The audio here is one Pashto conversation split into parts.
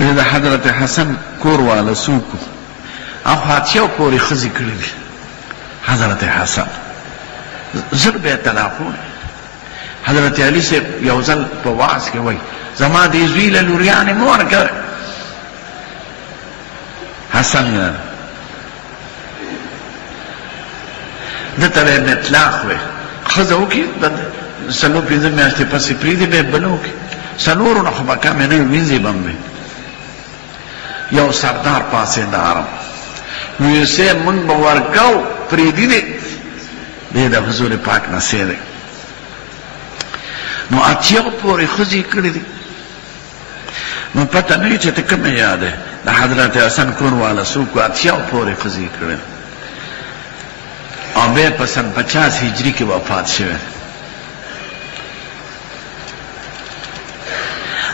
د حضرت حسن کور والا سوکو او حاتیو پوری خزی کړی دی حضرت حسن زر به طلاقونه حضرت علی سے یو ځل په واعظ کې وای زما دې زوی له لوریانې مو ورکړه حسن دته به اطلاق وای خزه وکي سلو پنځه میاشتې پسې پریدي به بلو کې سلورو نه خو به کمې نه وینځي بم یو سردار پاسې دارم نو یې سه مونږ به ورکاو پریدي دی د حضور پاک نه سیده نو اتیو پورې خزي کړی دي نو پته نه چې ته کومه یاده د حضرت حسن کور والا څوک اتیو پورې خزي کړی او به په سن 50 هجری کې وفات شوه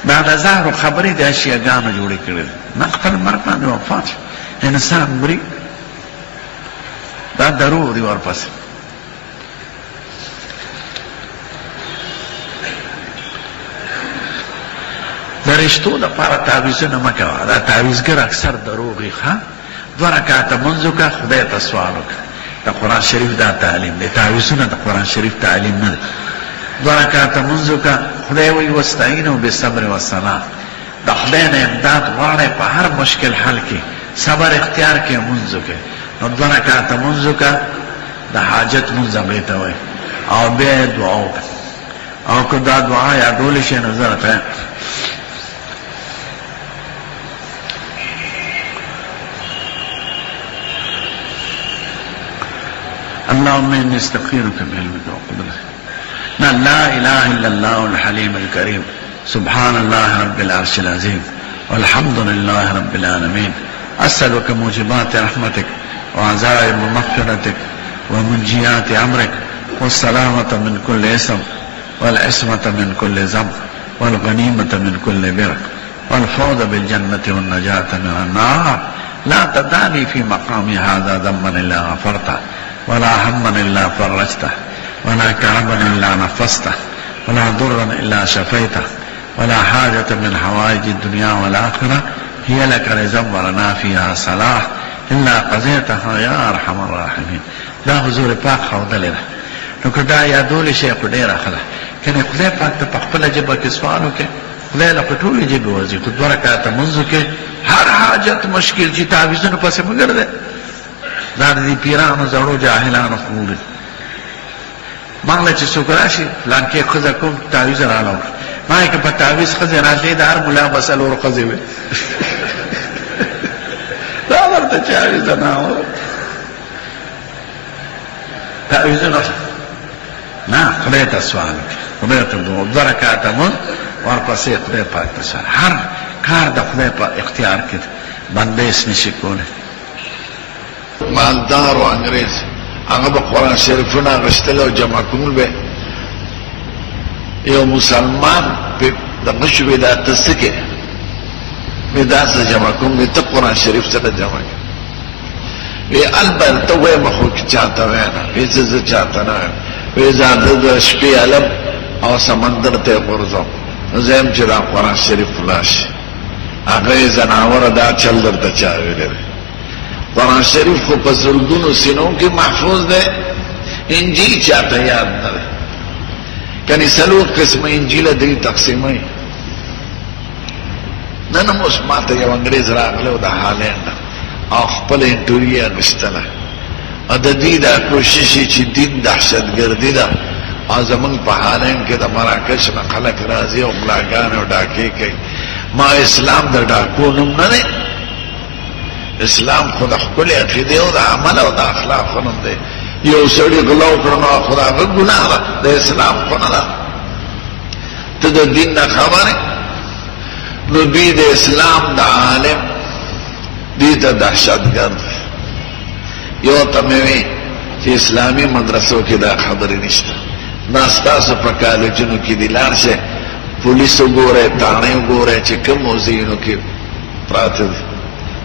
دا د زهرو خبرې د اشیاګانو جوړې کړې نه خپل مرګ باندې وفات انسان مري دا درو دی ورپسې د رشتو دپاره تعویضونه مه کوه دا تعویضګر اکثر دروغ وي ښه 2 رکعته لمونځ وکړه خدای ته سوال وکړه د قرآن شریف دا تعلیم دی تعویضونه د قرآن شریف تعلیم نه دی 2 رکعته لمونځ وکړه خدای وایي واستعینوا بالصبر والصلاة د خدای نه امداد غواړئ په هر مشکل حل کې صبر اختیار کې لمونځ وکړئ نو 2 رکعته لمونځ وکړه د حاجت لمونځ هغې ته وایي او بیا یې دعا وکړه او که دا دعا یادولی شي نو زه راته اللهم إني استغفرك بعلمك وقدرتك لا إله إلا الله الحليم الكريم سبحان الله رب العرش العظيم والحمد لله رب العالمين أسألك موجبات رحمتك وعزائم مغفرتك ومنجيات أمرك والسلامة من كل إثم والعصمة من كل ذنب والغنيمة من كل بر والفوز بالجنة والنجاة من النار لا تدعني في مقامي هذا ذنبا إلا غفرته ولا هما إلا فرجته ولا كربا إلا نفسته ولا ضرا إلا شفيته ولا حاجة من حوائج الدنيا والآخرة هي لك رزق ولنا فيها صلاح إلا قضيتها يا أرحم الراحمين دا حضور پاک خودلې ده نو که دا یادولی شی خو ډېره ښه ده کنې خدای پاک ته په خپله ژبه کې سوال وکړې خدای له په ټولې ژبې ورځي خو 2 رکعته لمونځ وکړې هر حاجت مشکل چې تعویضونو پسې مه ګرځئ دا د دې پیرانو زړو جاهلانو خوب دی ما له چې څوک راشي فلانکې ښځه کوم تعویض راله وکړه ما یې که په تعویض ښځې راتلې د هر ملا به 4 ښځې وې دا ورته تعویض نه و تعویضونه نه خدای ته سوال وکړه خدای ته 2 رکعته لمونځ ورپسې خدای پاک ته سوال هر کار د خدای په اختیار کې بنده هېڅ نشي کولی مالدار و انګریز هغه به قرآن شریفونه اخیستل او جمع کول به یو مسلمان دغه شوې دا ته څه کې وی دا څه جمع کوم وی ته قرآن شریف سره جمع کوي وی البته وایم خو چاته وینا وی زه چاته نه وی زه د شپې علم او سمندر ته ورځم زم چې دا قرآن شریف فلاش هغه زناور دا چل درته چا ویل قرآن شریف کو په زرګونو سینو کې محفوظ ده انجیل چاته یاد نه ده کني 3 قسمه انجیل دې تقسیمه نن موږ ماته یو انګريز راغله د هالند او خپل انټوریا غشتله ا د دې دا کوشش چې دین دهشتګردي ده ازمن په هالند کې د مراکش نه خلک راځي او بلاګان او ډاکې کوي ما اسلام د ډاکو نوم نه ده اسلام خدا خپل عقیده او د عمل او د اخلاق نوم دی یو سړی غلا وکړنو خدا غو ګناه ده د اسلام خونه ده ته د دین نه خبره نو دوی د اسلام د عالم دې ته دهشتګرد یو ته مې چې اسلامي مدرسو کې دا خبرې نشته دا ستاسو په کالجونو کې دي لار شه پولیس وګوره تانه وګوره چې کوم موزینو کې پراته دي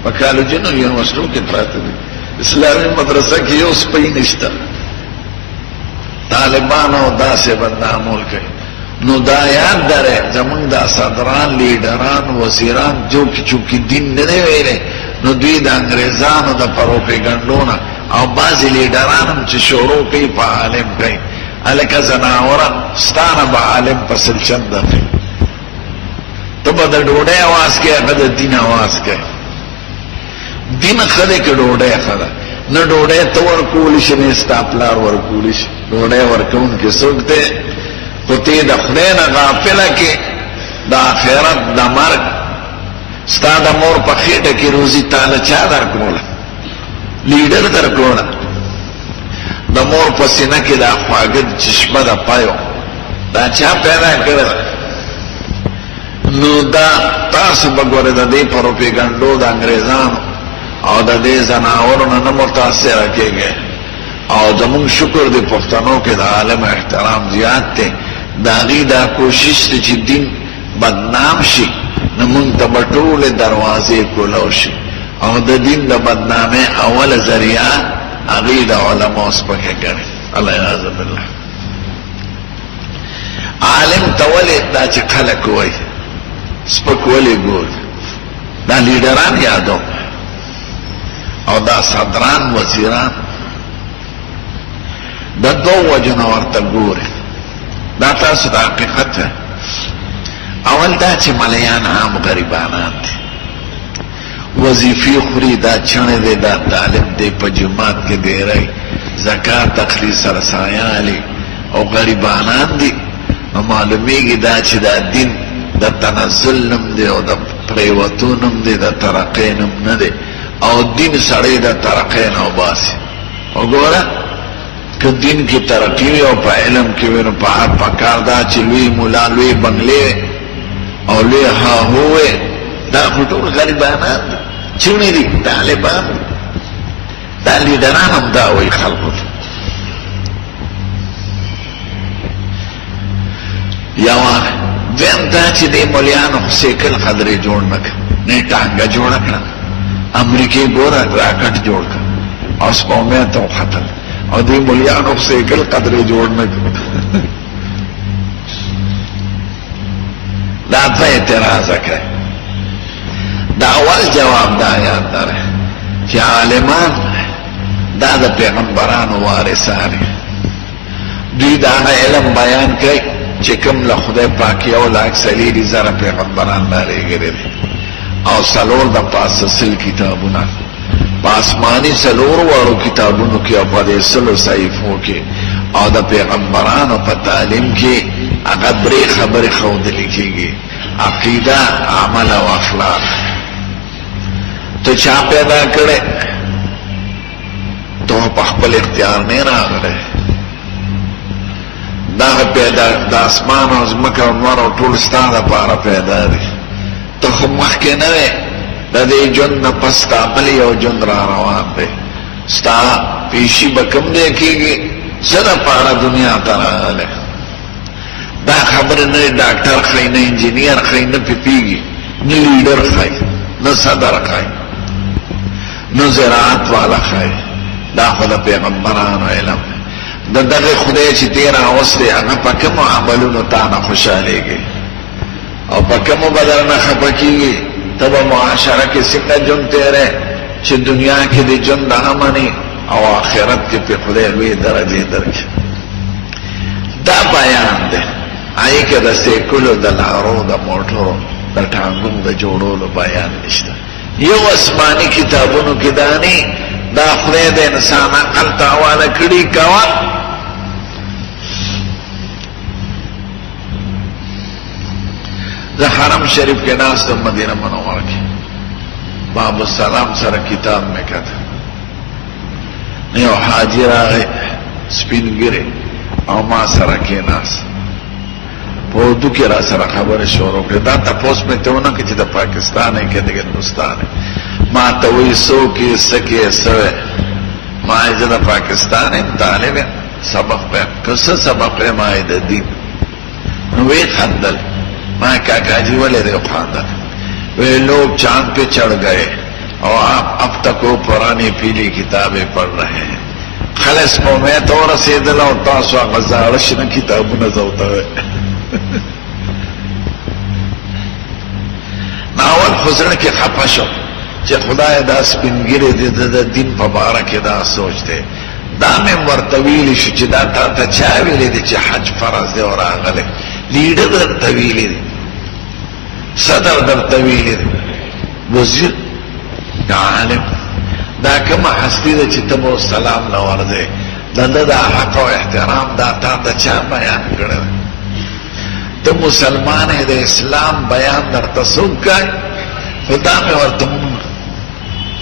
په کالجونو یونیورسيټو کې پراته دي اسلامي مدرسه کې یو سپی نشته طالبان او داسې بدنامول کوي نو دا یاد داره زمونږ دا صدران لیډران وزیران جو کی چونکی دین نه دی ویلی نو دوی د انګریزانو د پروپیګنډو نه او بعضې لیډران هم چې شروع کوي په عالم کوي هلکه زناوره ستانه به عالم په سلچنده کوي ته به د ډوډۍ اواز کوي هغه د دین اواز کوي دین ښه دی که ډوډۍ ښه ده نه ډوډۍ ته ورکولی شي نه ستا پلار ورکولی شي ډوډۍ ورکوونکی څوک دی خو ته د خدای نه غافله کې د آخرت د مرګ ستا د مور په خېټه کې روزي تاله چا درکړوله لیډر درکړوله د مور په سینه کې دا خواږه چشمه د پایو دا چا پیدا کړې ده نو دا تاسو به ګورئ د دې پروپیګنډو د انګریزانو او د دې زناورو نه نه متاثره کېږئ او زمونږ شکر دی پښتنو کې د عالم احترام زیات دی د هغې دا کوشش دی چې دین بدنام شي نو مونږ ته به ټولې دروازې کولو شي او د دین د بدنامۍ اوله ذریعه هغې د علماو سپکې کړي الله یعوذ بالله عالم ته ولې دا چې خلک وایي سپک ولې ګوري دا لیډران یادو او دا صدران وزیران د دو وجنه ورته ګوري دا تاسو د حقیقت ده اول دا چې ملیان عام غریبانان دي وظیفې خوري دا چڼې دی دا طالب دی په جومات کې دیری زکات اخلي سرسایه علي او غریبانان دي نو معلومیږي دا چې دا دین د تنزل نوم دی او د پریوتو نوم دی د ترقۍ نوم نه دی او دین سړی د ترقۍ نه وباسي وګوره که دین کی ترقی وی او په علم کې وی نو په کار دا چې لوی مولا لوی بنگلې او لوی ها هوې دا خو ټول غریبانان دي چونې دي طالبان دا لیډران هم دا وایي خلکو ته یوه دویم دا چې دې مولیانو خو سیکل قدرې جوړ نه کړه نه ټانګه جوړه کړه امریکې ګوره راکټ جوړ کړه او سپومې ته وختل او دی مولیانو سیکل قدرې جوړ نه کړه دا دوه اعتراض کوي دا اول جواب دا یاد داره چې عالمان دا د پیغمبرانو وارثان دوی دا علم بیان کوي چې کوم له خدای پاک یو لاک څلېرې زره پیغمبران رالیږلي دي او څلور د پاسه سل کتابونه په آسماني څلور واړو کتابونو کې او په دې سلو صحیفو کې او د پیغمبرانو په تعلیم کې هغه درې خبرې ښودلې کېږي عقیده عمل او اخلاق تو چا پیدا کړي تو په خپل اختیار نه راغلی دا پیدا د اسمان او ځمکه او نور او ټول ستا دپاره پیدا دي ته خو مخکې نه وې د دې ژوند نه پس تا بل یو ژوند را روان دی ستا پیشي به کوم دی کېږي څه دپاره دنیا ته راغلی دا خبره نه ډاکټر ښایي نه انجینیر ښایي نه پیپیږي نه لیډر ښایي نه صدر ښایي نه زراعت والا ښایي دا خو د پیغمبرانو علم د دغه خدای چې تیر راوستی هغه په کومو عملونو تا نه خوشحالېږي او په کومو به درنه خفه کېږي ته به معاشره کې څنګه ژوند تېری چې دنیا کې د ژوند هغه مني او آخرت کې پې خدای لوی درجې درکړي دا بیان دی هغې کې د سیکلو د لارو د موټرو د ټانګونو د جوړولو بیان نشته یو اسماني کتابونو کې دانی دا خدای د انسان عقل ته حواله کړي کوه زه حرم شریف کې ناست وم مدینه منوره کې باب السلام سره کتاب مې کته یو حاجي راغی سپین ګیری او ما سره کېناست په اردو کې را سره خبرې شروع کړې دا تپوس مې ته ونه کړې چې د پاکستان یې که د هندوستان یې ما ته وایي څوک یې څه کې څه وی ما یې زه د پاکستان یم طالب یم سبق پیم که څه سبق یم ما یې د دین نو وی خندل मैं काका जी वाले रे खानदान वे लोग चांद पे चढ़ गए और आप अब तक वो पुरानी पीली किताबें पढ़ रहे हैं खलस को मैं तो रसीदला होता सो गजारश न किताब न होता है ناول خزرن کې خپه شو چې خدای دا سپینګری دې د دین په باره کې دا سوچ دی دا مې ورته ویلی شو چې دا تا ته چا ویلی دی چې حج فرض دی او راغلی لیډر درته ویلی دی صدر درته ویلی دی وزیر دا عالم دا کومه هستی ده چې ته به سلام نه ورځې د ده دا حق او احترام دا تا ته چا بیان کړی ته مسلمان یې د اسلام بیان درته څوک کوي خو دا مې ورته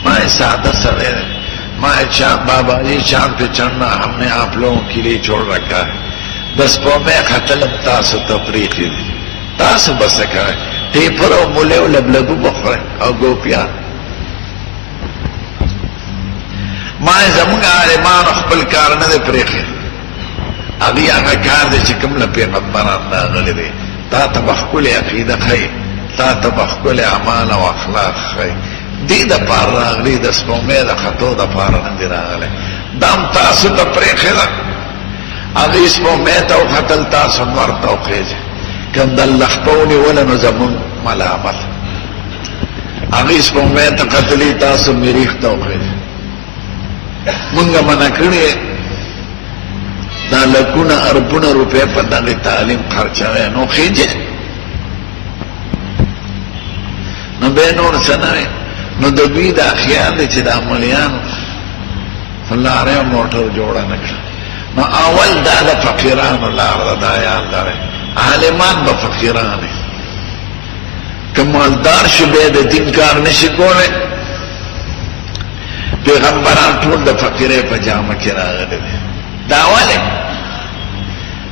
ما سادہ سڑے میں بابا جی چاند پہ چڑھنا ہم نے آپ لوگوں کے لیے چھوڑ رکھا ہے بس پو میں ختلم تاسو تفریقی دی تاسو بس کرے ٹیپر او مولے او لبلگو بخورے او گوپیا ماں زمانگ عالمان اخبر کارنے دے پریخی اگی آگا کار دے چکم لپی غبران دا غلی دے تا تبخکل عقیدہ خی تا تبخکل اعمال و اخلاق خی دی دا پار راغلی دا سپومی دا خطو دا پار نندی راغلی دام تاسو تا پریخی دا اگی سپومی تاو خطل تاسو نور تاو خیجی کم دا لخپونی ولنو زمون ملامت اگی سپومی تا قتلی تاسو مریخ تاو خیجی منگا منکرنی دا لکونا اربونا روپے پا داگی تعلیم خرچا ہے نو خیجی نو بے نور سنوی نو د دوی دا خیال دی چې د عملیانو لارې موټر جوړه نه کړه نو اول دا د فقیرانو لار ده دا یاد لرئ عالمان به فقیران که مالدار شو بیا د دین کار نشي کولی پیغمبران ټول د فقیرۍ په جامه کې راغلي دي دا ولې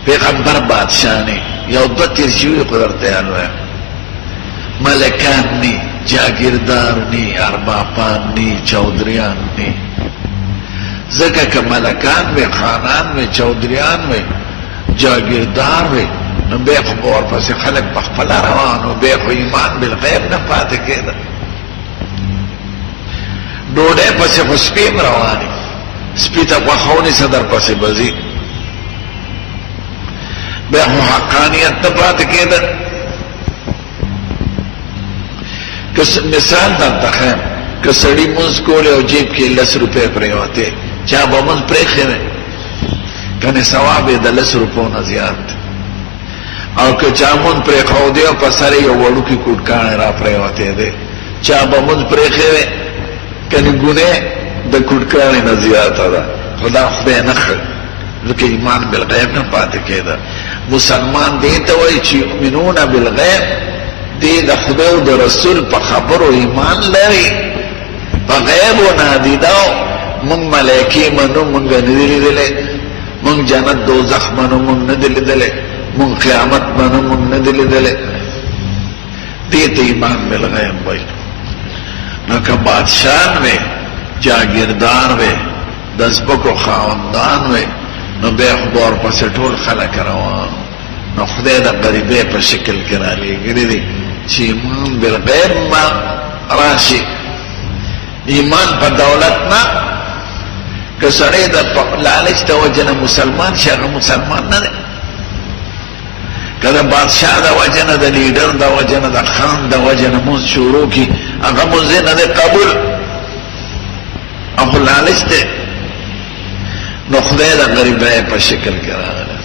پیغمبر بادشاه نه یو دوه تیر شوي خو درته یاد وایم ملکان نی جاگیردار نی اربابان نی چودریان نی زکا که ملکان وی خانان وی چودریان وی جاگیردار وی نو بیخو بور پسی خلق بخپلا روانو بیخو ایمان بالغیب نپاتے که دا ڈوڑے پسی خو سپیم روانی سپیتا خوخونی صدر پسی بزی بیخو حقانیت نپاتے که دا مثال در تخیم که سڑی منز کولی او جیب کی 10 روپے پریواتے چاہ با منز پریخی میں کنی ثوابی دا 10 روپو نزیاد او که چاہ منز پریخو دے او پسری او وڑو کی کٹکانے را پریواتے دے چاہ با منز پریخی میں کنی گنے دا کٹکانے نزیاد دا خدا خدای نخل لکه ایمان بالغیب نا پاتے که دا مسلمان دیتا وی چی یؤمنون بالغیب دی دا خدای و دا رسول پا خبر و ایمان لری پا غیب و نادیداو منگ ملیکی منو منگ ندلی دلے منگ جنت دوزخ منو منگ ندلی دلے منگ قیامت منو منگ ندلی دلے دیتا ایمان بالغیب بھائی نکا بادشان وے جاگیردار وے دزبک و خاوندان وے نو بے خبور پس ٹول خلق روان نو خدای دا قریبے پا شکل کرا لی گری دی چی ایمان بالغیب ما راشی ایمان پا دولت نا که سڑی دا لالچ دا وجن مسلمان شاق مسلمان نا دے که دا بادشاہ دا وجن دا لیڈر دا وجن دا خان دا وجن موز شروع کی اگا موزی نا دے قبول اخو لالچ دے نو خدای دا غریبای پا شکل کرا